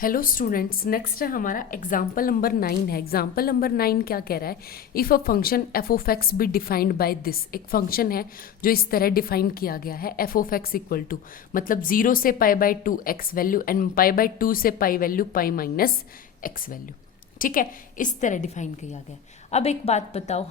Hello students, next है हमारा example number 9 है। एग्जाम्पल नंबर 9 क्या कह रहा है? If a function f of x be defined by this. एक फंक्शन है जो इस तरह डिफाइन किया गया है, f of x equal to मतलब 0 से pi by 2 x value and pi by 2 से pi value pi minus x value. ठीक है, इस तरह डिफाइन किया गया है। अब एक बात बताओ,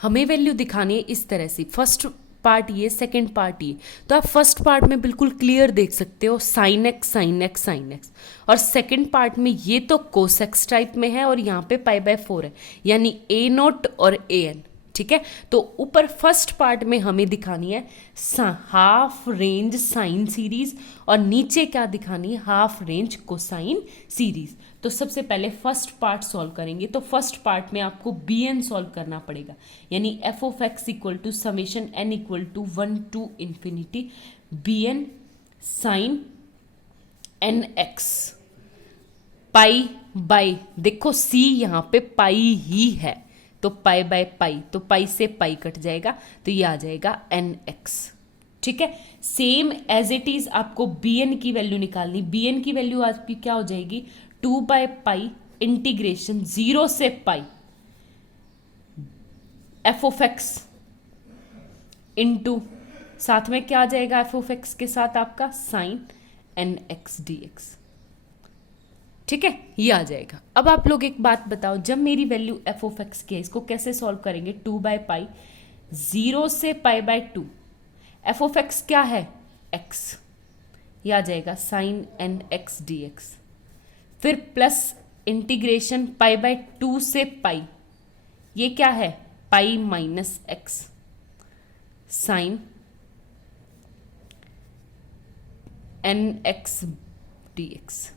हमें वैल्यू दिखानी है इस तरह से। फर्स्ट पार्ट ये, सेकेंड पार्ट ये। तो आप फर्स्ट पार्ट में बिल्कुल क्लियर देख सकते हो sine x sine x sine x, और सेकेंड पार्ट में ये तो कोस एक्स टाइप में है और यहाँ पे पाई बाय 4 है, यानी ए नोट और ए एन। ठीक है, तो ऊपर फर्स्ट पार्ट में हमें दिखानी है हाफ रेंज साइन सीरीज और नीचे क्या दिखानी है? Half range cosine series. तो सबसे पहले फर्स्ट पार्ट सॉल्व करेंगे। तो फर्स्ट पार्ट में आपको बी एन सॉल्व करना पड़ेगा, यानी f of x equal to summation n equal to 1 to infinity b n sine n x pi by, देखो सी यहाँ पे पाई ही है तो पाई बाय पाई, तो पाई से पाई कट जाएगा तो ये आ जाएगा एन एक्स। ठीक है, सेम एज इट इज आपको बी एन की वैल्यू निकालनी। बी एन की वैल्यू आपकी क्या हो जाएगी? 2 बाय पाई इंटीग्रेशन 0 से पाई एफ ऑफ एक्स इंटू साथ में क्या आ जाएगा? एफ ऑफ एक्स के साथ आपका sine n x d x. ठीक है, ये आ जाएगा। अब आप लोग एक बात बताओ, जब मेरी वैल्यू एफ ऑफ एक्स की है, इसको कैसे सॉल्व करेंगे? 2 बाय पाई 0 से pi by 2, f of x क्या है? एक्स, ये आ जाएगा sine n x d x. फिर प्लस इंटीग्रेशन पाई बाय 2 से पाई, ये क्या है? Pi minus x sine n x d x.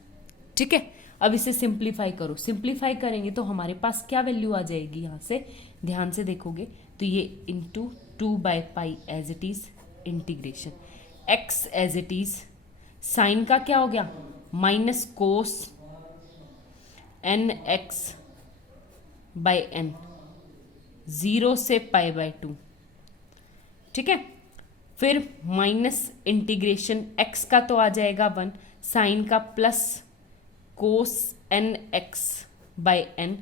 ठीक है, अब इसे सिंप्लीफाई करो। सिंप्लीफाई करेंगे तो हमारे पास क्या वैल्यू आ जाएगी? यहाँ से ध्यान से देखोगे तो ये into 2 by pi as it is integration x as it is, sine का क्या हो गया? Minus cos n x by n 0 से पाई बाय 2। ठीक है, फिर माइनस इंटीग्रेशन एक्स का तो आ जाएगा 1, साइन का plus cos n x by n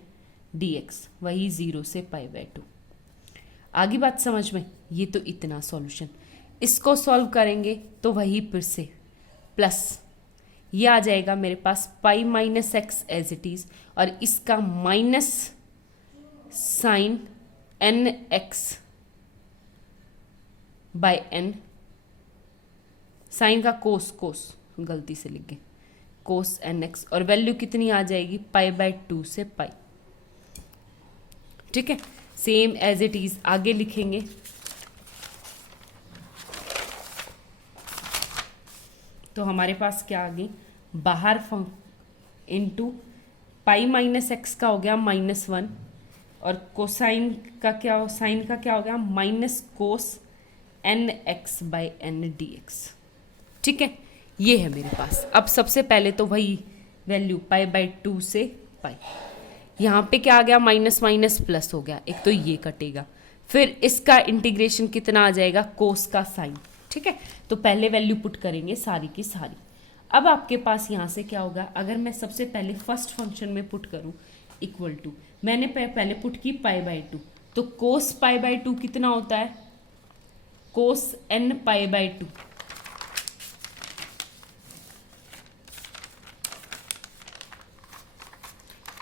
d x, वही 0 से पाई बाय 2। आगे बात समझ में? ये तो इतना सॉल्यूशन। इसको सॉल्व करेंगे तो वही फिर से प्लस ये आ जाएगा मेरे पास pi minus x as it is, और इसका minus sine n x by n, sine का कोस, कोस गलती से लिख गए, कोस एन एक्स, और वैल्यू कितनी आ जाएगी? पाई बाय 2 से पाई। ठीक है, सेम एज इट इज आगे लिखेंगे। तो हमारे पास क्या आ गई? बाहर इंटू पाई माइनस एक्स का हो गया -1, और कोसाइन का क्या हो? साइन का क्या हो गया? Minus cos n x by n d x. ठीक है, ये है मेरे पास। अब सबसे पहले तो वही वैल्यू पाई बाय 2 से पाई, यहाँ पे क्या आ गया? माइनस माइनस प्लस हो गया, एक तो ये कटेगा, फिर इसका इंटीग्रेशन कितना आ जाएगा? कोस का साइन। ठीक है, तो पहले वैल्यू पुट करेंगे सारी की सारी। अब आपके पास यहाँ से क्या होगा? अगर मैं सबसे पहले फर्स्ट फंक्शन में पुट करूँ इक्वल टू, मैंने पहले पुट की पाई बाय 2, तो कोस पाई बाय 2 कितना होता है? कोस एन पाई बाय 2।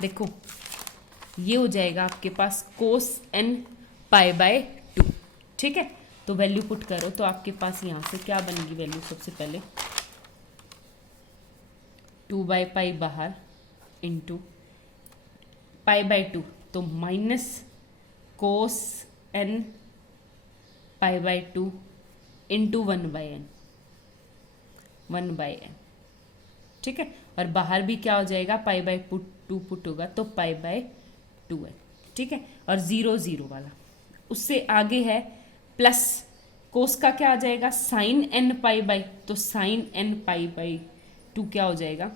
देखो ये हो जाएगा आपके पास कोस एन पाई बाय 2। ठीक है, तो वैल्यू पुट करो तो आपके पास यहाँ से क्या बनेगी वैल्यू? सबसे पहले 2 बाय पाई बाहर इंटू पाई बाय 2, तो minus cos n pi by 2 into 1 by n, 1 by n. ठीक है, और बाहर भी क्या हो जाएगा? पाई बाय 2 पुट होगा तो पाई बाय 2 है। ठीक है, और 0 0 वाला, उससे आगे है प्लस कोस का क्या आ जाएगा? साइन एन पाई बाय, तो साइन एन पाई बाय 2 क्या हो जाएगा?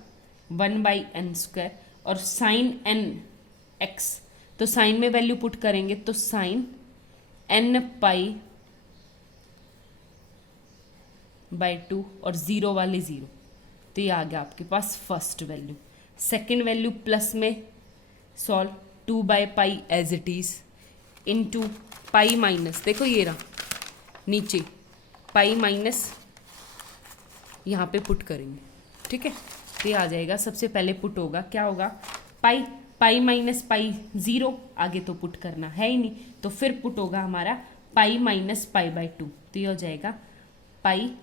1 बाई एन स्क्वायर, और साइन एन एक्स, तो साइन में वैल्यू पुट करेंगे तो साइन एन पाई बाय 2 और 0 वाले 0, तो ये आ गया आपके पास first value. Second value plus में सॉल्व, 2/पाई as it is into pi minus, देखो ये रहा नीचे पाई माइनस, यहाँ पे पुट करेंगे, ठीक है। तो ये आ जाएगा, सबसे पहले पुट होगा, क्या होगा, पाई, पाई माइनस पाई 0, आगे तो पुट करना है ही नहीं, तो फिर पुट होगा हमारा पाई माइनस पाई बाय 2, तो ये हो जाएगा पाई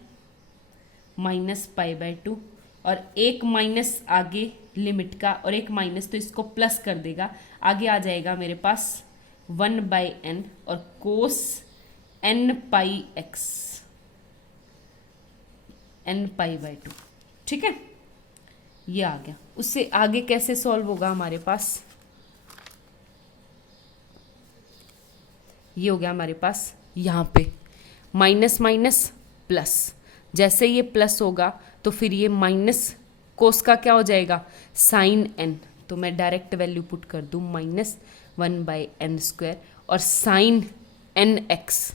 माइनस पाई बाय 2, और एक माइनस आगे लिमिट का और एक माइनस, तो इसको प्लस कर देगा, आगे आ जाएगा मेरे पास 1/n और कोस n pi x n pi by 2, ठीक है। ये आ गया। उससे आगे कैसे सॉल्व होगा हमारे पास, ये हो गया हमारे पास, यहाँ पे माइनस माइनस प्लस, जैसे ये प्लस होगा तो फिर ये माइनस कोस का क्या हो जाएगा, साइन n, तो मैं डायरेक्ट वैल्यू पुट कर दूँ -1/n² और साइन nx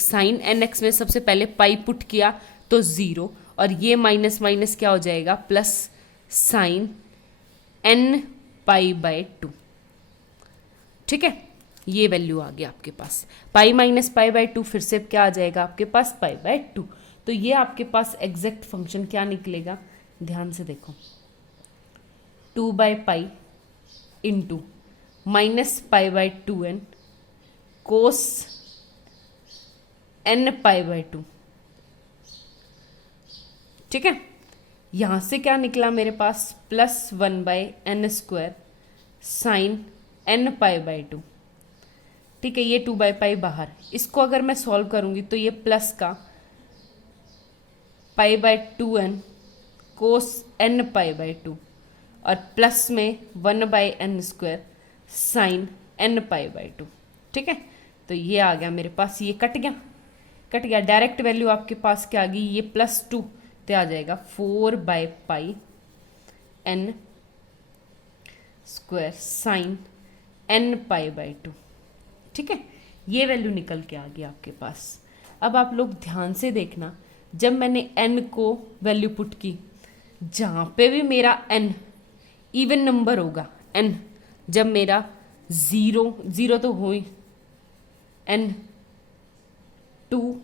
साइन nx में सबसे पहले पाई पुट किया तो 0, और ये माइनस माइनस क्या हो जाएगा plus sign n pi by 2, ठीक है। ये वैल्यू आ गया आपके पास, पाई माइनस पाई बाय 2, फिर से क्या आ जाएगा आपके पास पाई बाय 2, तो ये आपके पास एग्जैक्ट फंक्शन क्या निकलेगा, ध्यान से देखो, 2/पाई into minus pi by 2n cos n pi by 2, ठीक है। यहां से क्या निकला मेरे पास, +1/n² sine n pi by 2, ठीक है। ये 2/पाई बाहर, इसको अगर मैं सॉल्व करूंगी तो ये प्लस का पाई by 2n cos n pi by 2 और प्लस में 1/n² sine n pi by 2, ठीक है। तो ये आ गया मेरे पास, ये कट गया, डायरेक्ट वैल्यू आपके पास क्या आ गई, ये +2, तो आ जाएगा 4/पाई n² sine n pi by 2, ठीक है। ये वैल्यू निकल के आ गई आपके पास। अब आप लोग ध्यान से देखना, जब मैंने n को वैल्यू पुट की, जहाँ पे भी मेरा n इवन नंबर होगा, n जब मेरा 0 तो हो ही, n 2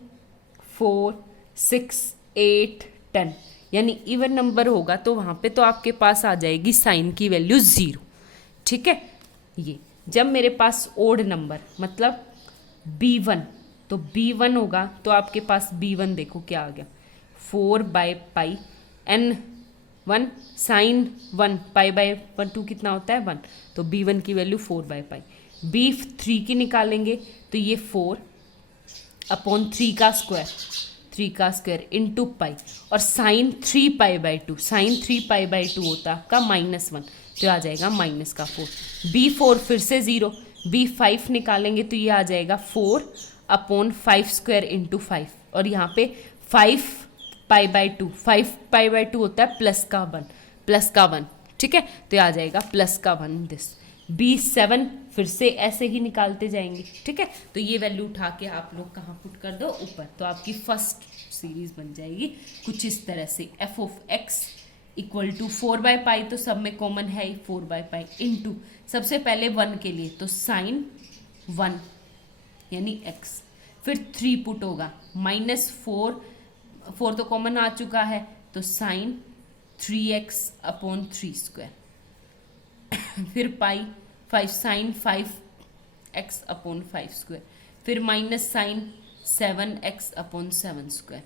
4 6 8 10 यानी इवन नंबर होगा, तो वहाँ पे तो आपके पास आ जाएगी साइन की वैल्यू 0, ठीक है। ये जब मेरे पास ओड नंबर मतलब b1, तो b1 होगा, तो आपके पास b1 देखो क्या आ गया, 4/पाई n1 साइन 1 पाई बाय 2 कितना होता है 1, तो b1 की वैल्यू 4/पाई। b3 की निकालेंगे तो ये 4/3 का स्क्वायर इंटू पाई, और sine 3 pi by 2, sine 3 pi by 2 होता है आपका -1, तो आ जाएगा -4। b4 फिर से 0, b5 निकालेंगे तो ये आ जाएगा 4/5² इंटू 5, और यहाँ पे 5 पाई बाय 2 होता है प्लस का 1, ठीक है। तो ये आ जाएगा +1 दिस। b7 फिर से ऐसे ही निकालते जाएंगे, ठीक है। तो ये वैल्यू उठा के आप लोग कहाँ पुट कर दो, ऊपर, तो आपकी फर्स्ट सीरीज बन जाएगी कुछ इस तरह से, f(x) = 4/पाई, तो सब में कॉमन है 4/पाई इंटू, सबसे पहले 1 के लिए तो साइन 1 यानी x, फिर 3 पुट होगा, -4 तो कॉमन आ चुका है, तो साइन 3x/3², फिर पाई 5 साइन 5x/5², फिर माइनस साइन 7x/7²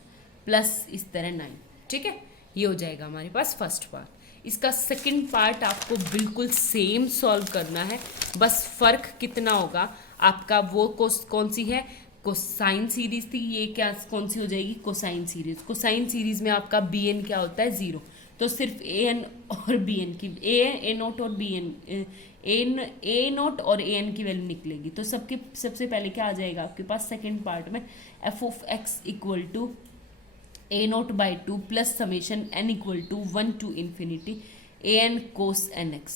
प्लस इस तरह 9, ठीक है। ये हो जाएगा हमारे पास फर्स्ट पार्ट। इसका सेकंड पार्ट आपको बिल्कुल सेम सॉल्व करना है, बस फर्क कितना होगा आपका, वो कौन सी है, कोसाइन सीरीज थी, ये क्या कौन सी हो जाएगी, कोसाइन सीरीज। कोसाइन सीरीज में आपका bn क्या होता है 0, तो सिर्फ an और bn की a0 और bn a0 और an की वैल्यू निकलेगी। तो सबसे पहले क्या आ जाएगा आपके पास सेकंड पार्ट में, f(x) = a0/2 plus summation n = 1 to ∞ an cos nx,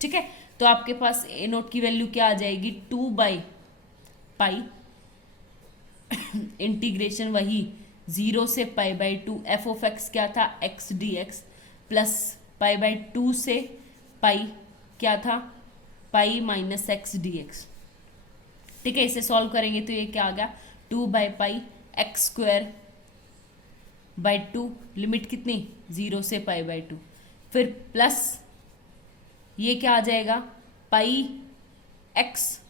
ठीक है। तो आपके पास a0 की वैल्यू क्या आ जाएगी, 2/पाई इंटीग्रेशन वही 0 से pi by to, F of x क्या था, x d x, plus pi by two से पाई क्या था, पाई माइनस एक्स डी एक्स। ठीक है, इसे सॉल्व करेंगे तो ये क्या आ गया, 2 by pi x square by two, limit कितनी 0 से पाई बाई टू, फिर प्लस ये क्या आ जाएगा, pi x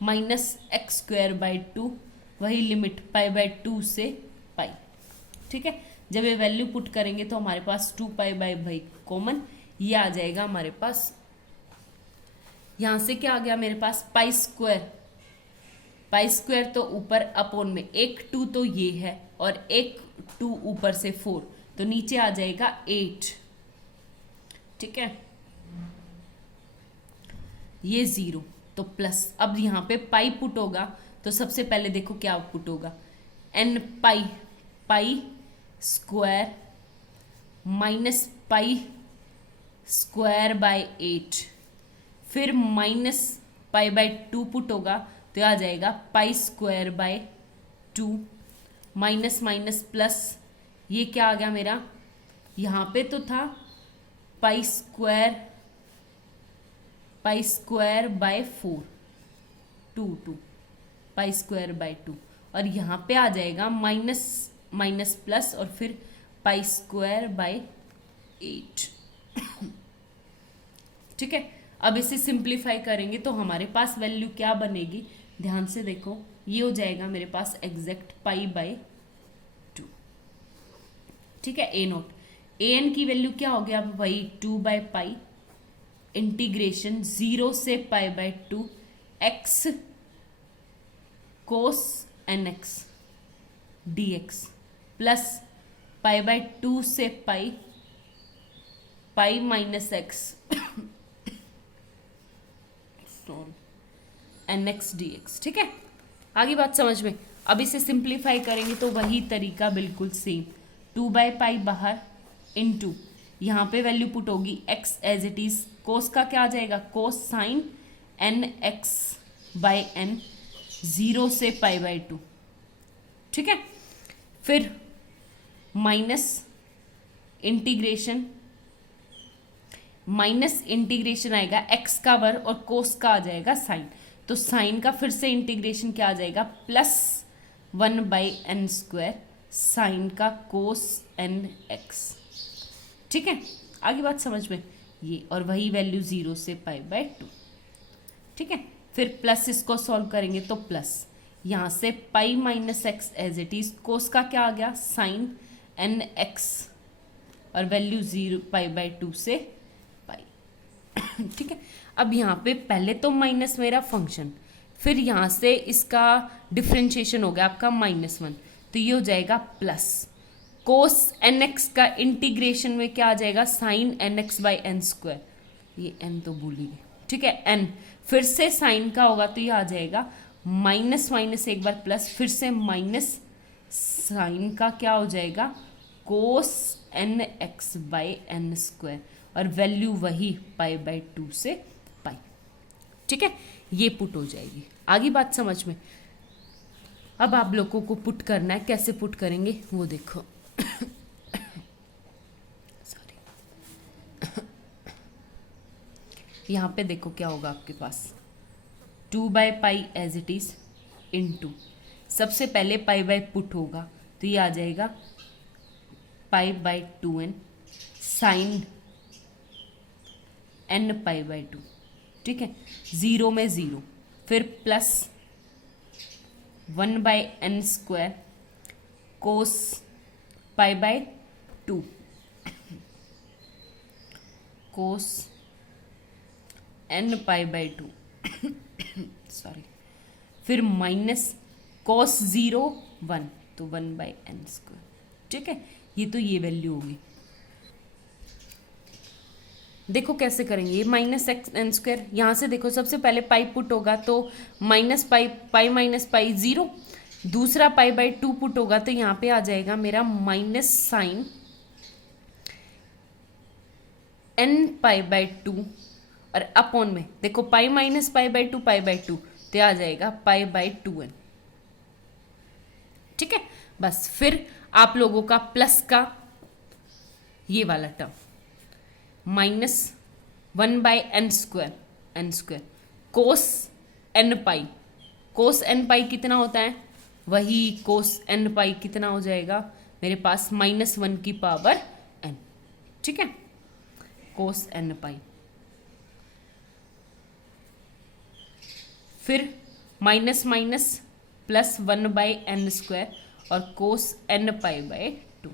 minus x square by two, वही लिमिट पाई बाई टू से पाई। ठीक है, जब ये वैल्यू पुट करेंगे तो हमारे पास 2 पाई बाई भाई कॉमन, ये आ जाएगा हमारे पास। यहां से क्या आ गया मेरे पास, पाई स्क्वायर, पाई स्क्वायर तो ऊपर अपोन में, एक 2 तो ये है और एक 2 ऊपर से 4, तो नीचे आ जाएगा 8। ठीक है, ये 0 तो प्लस, अब यहाँ पे पाई पुट होगा तो सबसे पहले देखो क्या पुट होगा, n pi, pi square minus pi square by 8, फिर माइनस पाई बाय 2 पुट होगा तो आ जाएगा पाई square bye 2, minus minus plus, ये क्या आ गया मेरा, यहाँ पे तो था पाई स्क्वायर बाय 4, 2 पाई स्क्वायर बाय 2, और यहाँ पे आ जाएगा माइनस माइनस प्लस और फिर पाई स्क्वायर बाय 8। ठीक है, अब इसे सिंप्लीफाई करेंगे तो हमारे पास वैल्यू क्या बनेगी, ध्यान से देखो, ये हो जाएगा मेरे पास एग्जैक्ट पाई बाय 2। ठीक है, ए नोट, ए एन की वैल्यू क्या हो गया भाई, 2 बाय पाई इंटीग्रेशन 0 से pi by 2 x cos n x d x, plus pi by 2 से pi, pi minus x n x d x. ठीक है, आगे बात समझ में। अब इसे सिंप्लीफाई करेंगे तो वही तरीका बिल्कुल सेम, 2 बाय पाई बाहर इनटू, यहाँ पे वैल्यू पुट होगी x as it is, cos का क्या आ जाएगा, cos sine n x by n 0 से पाई बाई 2। ठीक है, फिर माइनस इंटीग्रेशन, माइनस इंटीग्रेशन आएगा x का वर्ग और कोस का आ जाएगा साइन, तो साइन का फिर से इंटीग्रेशन क्या आ जाएगा, plus 1 by n square sine का कोस एन एक्स। ठीक है, आगे बात समझ में, ये और वही वैल्यू 0 से पाई बाय 2। ठीक है, फिर प्लस इसको सॉल्व करेंगे तो प्लस, यहाँ से pi minus x as it is, cos का क्या आ गया, साइन एन एक्स और वैल्यू 0 पाई बाय 2 से पाई। ठीक है, अब यहाँ पे पहले तो माइनस मेरा फंक्शन, फिर यहाँ से इसका डिफ्रेंशिएशन हो गया आपका -1, तो ये हो जाएगा प्लस कोस एन एक्स का इंटीग्रेशन में क्या आ जाएगा, sine n x by n square, ये एन तो भूल ही गए। ठीक है, एन फिर से साइन का होगा तो ये आ जाएगा माइनस माइनस एक बार प्लस, फिर से माइनस साइन का क्या हो जाएगा, cos n x by n square और वैल्यू वही पाई बाई 2 से पाई। ठीक है, ये पुट हो जाएगी। आगे बात समझ में। अब आप लोगों को पुट करना है, कैसे पुट करेंगे वो देखो। सॉरी, यहाँ पे देखो क्या होगा आपके पास, 2 by pi as it is into, सबसे पहले पाई बाई पुट होगा तो ये आ जाएगा pi by 2n sine n pi by 2। ठीक है, 0 में 0, फिर plus 1 by n square cos pi by 2 cos n pi by 2 sorry, फिर माइनस कोस 0 1 तो 1 बाई एन स्क्वायर। ठीक है, ये तो ये वैल्यू होगी। देखो कैसे करेंगे, ये माइनस एक्स एन स्क्वायर, यहाँ से देखो सबसे पहले पाई पुट होगा तो माइनस पाई, पाई माइनस पाई 0, दूसरा पाई बाई 2 पुट होगा तो यहाँ पे आ जाएगा मेरा minus sine n pi by 2 और अपॉन में देखो pi minus pi by 2 pi by 2 तो आ जाएगा पाई बाई 2n। ठीक है, बस फिर आप लोगों का प्लस का ये वाला टर्म -1/n² कोस n पाई, कोस n पाई कितना होता है, वही कोस n पाई कितना हो जाएगा मेरे पास -1n, ठीक है, कोस n पाई। फिर माइनस माइनस प्लस 1/n² और कोस n π/2,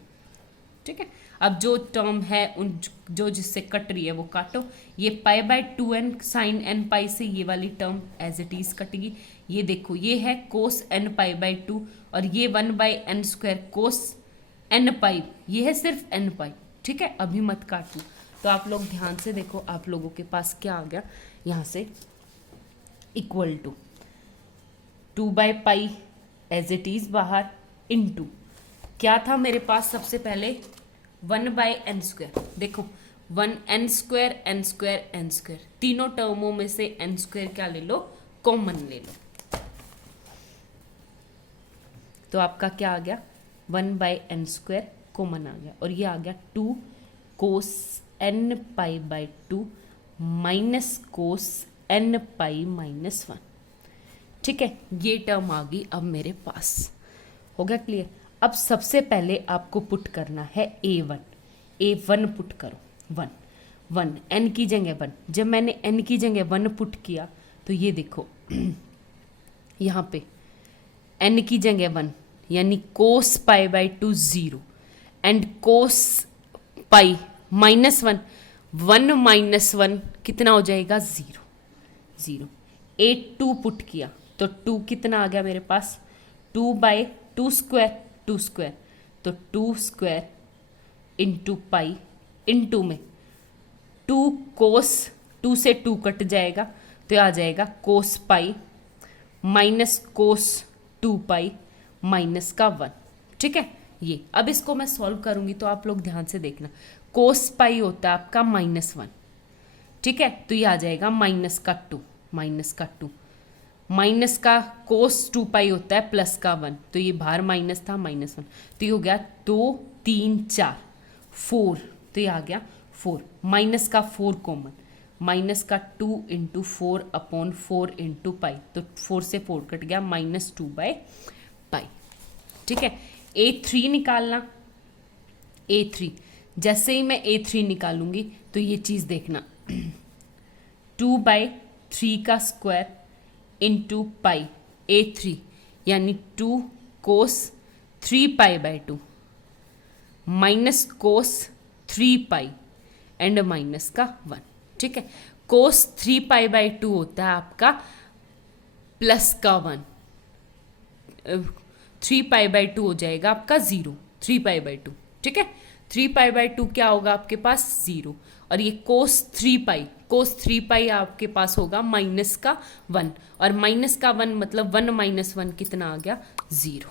ठीक है। अब जो टर्म है उन जो जिससे कट रही है वो काटो, ये π/2n साइन n पाई से ये वाली टर्म एज इट इज कटेगी। ये देखो ये है कोस n π/2 और ये 1/n² कोस n पाई, ये है सिर्फ n पाई, ठीक है। अभी मत काटो, तो आप लोग ध्यान से देखो, आप लोगों के पास क्या आ गया यहाँ से, equal to 2/π as it is बाहर, इनटू क्या था मेरे पास सबसे पहले 1/n², देखो 1n² n² n², तीनों टर्मों में से n² क्या ले लो, कॉमन ले लो, तो आपका क्या आ गया 1/n² कॉमन आ गया, और ये आ गया 2 cos n π/2 minus cos n π-1, ठीक है। ये टर्म आ गई अब मेरे पास, हो गया क्लियर। अब सबसे पहले आपको पुट करना है a1 पुट करो, 1 n की जगह 1, जब मैंने n की जगह 1 पुट किया तो ये देखो यहाँ पे n की जगह 1 यानी कोस π/2 0 एंड कोस पाई -1, 1 - 1 कितना हो जाएगा 0। a2 पुट किया तो 2 कितना आ गया मेरे पास 2/2², तो 2² इंटू पाई, इंटू में 2 कोस, 2 से 2 कट जाएगा तो आ जाएगा कोस pi minus cos 2 pi minus का 1, ठीक है। ये अब इसको मैं सॉल्व करूंगी तो आप लोग ध्यान से देखना, कोस पाई होता है आपका -1, ठीक है, तो ये आ जाएगा माइनस का 2 माइनस का कोस 2 पाई होता है प्लस का 1, तो ये बाहर माइनस था -1, तो ये हो गया 2 3 4 4, तो ये आ गया 4, माइनस का 4 कॉमन, माइनस का 2 × 4/4 × पाई, तो 4 से 4 कट गया -2/π, ठीक है। a3 निकालना, a3 जैसे ही मैं a3 निकालूंगी तो ये चीज़ देखना 2/3 का स्क्वायर इंटू पाई, a3 यानी 2 cos 3π/2 minus cos 3 pi and minus का 1, ठीक है। कोस 3π/2 होता है आपका प्लस का 1, 3π/2 हो जाएगा आपका 0, 3π/2, ठीक है। 3π/2 क्या होगा आपके पास 0, और ये कोस 3 पाई आपके पास होगा माइनस का 1, और माइनस का 1 मतलब 1 - 1 कितना आ गया 0,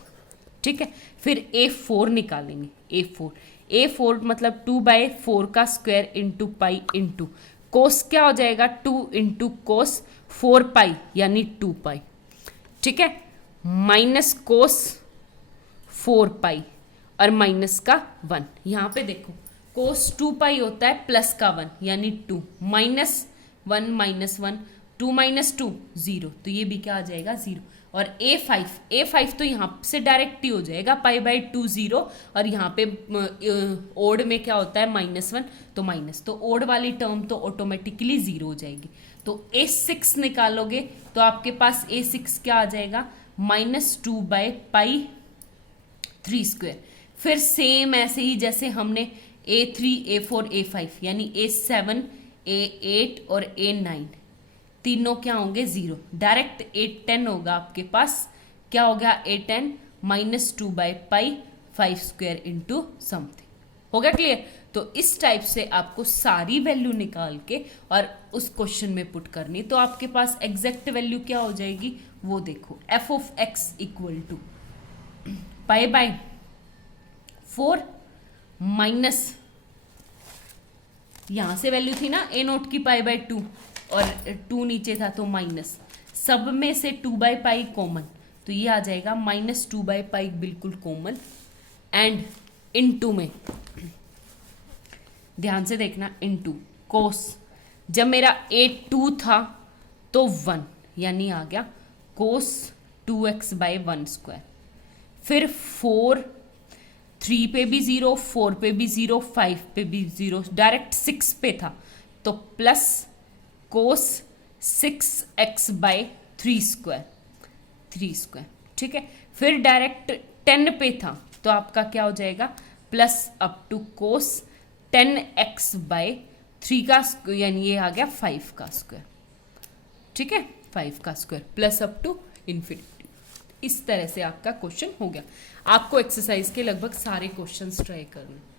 ठीक है। फिर a4 निकालेंगे, a4 मतलब 2/4 का square into pi into cos क्या हो जाएगा 2 × कोस 4 पाई यानी 2 पाई, ठीक है, माइनस कोस 4 पाई और माइनस का 1, यहाँ पे देखो कोस 2 पाई होता है प्लस का 1 यानी 2, -1 - 1 2 - 2 0, तो ये भी क्या आ जाएगा 0। और a5 तो यहाँ से डायरेक्ट ही हो जाएगा π/2 0, और यहाँ पे ओड में क्या होता है -1, तो माइनस, तो ओड वाली टर्म तो ऑटोमेटिकली 0 हो जाएगी। तो a6 निकालोगे तो आपके पास a6 क्या आ जाएगा -2/π 3²। फिर सेम ऐसे ही जैसे हमने a3 a4 a5 यानी a7 a8 और a9 तीनों क्या होंगे 0, डायरेक्ट a10 होगा आपके पास, क्या होगा a10 -2/π 5² इंटू समथिंग, हो गया क्लियर। तो इस टाइप से आपको सारी वैल्यू निकाल के और उस क्वेश्चन में पुट करनी, तो आपके पास एग्जैक्ट वैल्यू क्या हो जाएगी वो देखो, f(x) = π/4 माइनस, यहाँ से वैल्यू थी ना a0 की π/2 और 2 नीचे था तो माइनस, सब में से 2/π कॉमन, तो ये आ जाएगा -2/π बिल्कुल कॉमन, एंड इनटू में ध्यान से देखना, इनटू कोस, जब मेरा a2 था तो 1, यानी आ गया कोस 2x/1²। फिर 4, 3 पे भी 0, 4 पे भी 0, 5 पे भी 0, डायरेक्ट 6 पे था तो प्लस कोस 6x/3², ठीक है। फिर डायरेक्ट 10 पे था तो आपका क्या हो जाएगा, plus up to cos 10x/3 का स्क्वायर, यानी ये आ गया 5 का स्क्वायर, ठीक है, 5 का square plus up to infinity. इस तरह से आपका क्वेश्चन हो गया। आपको एक्सरसाइज के लगभग सारे क्वेश्चंस ट्राई करने।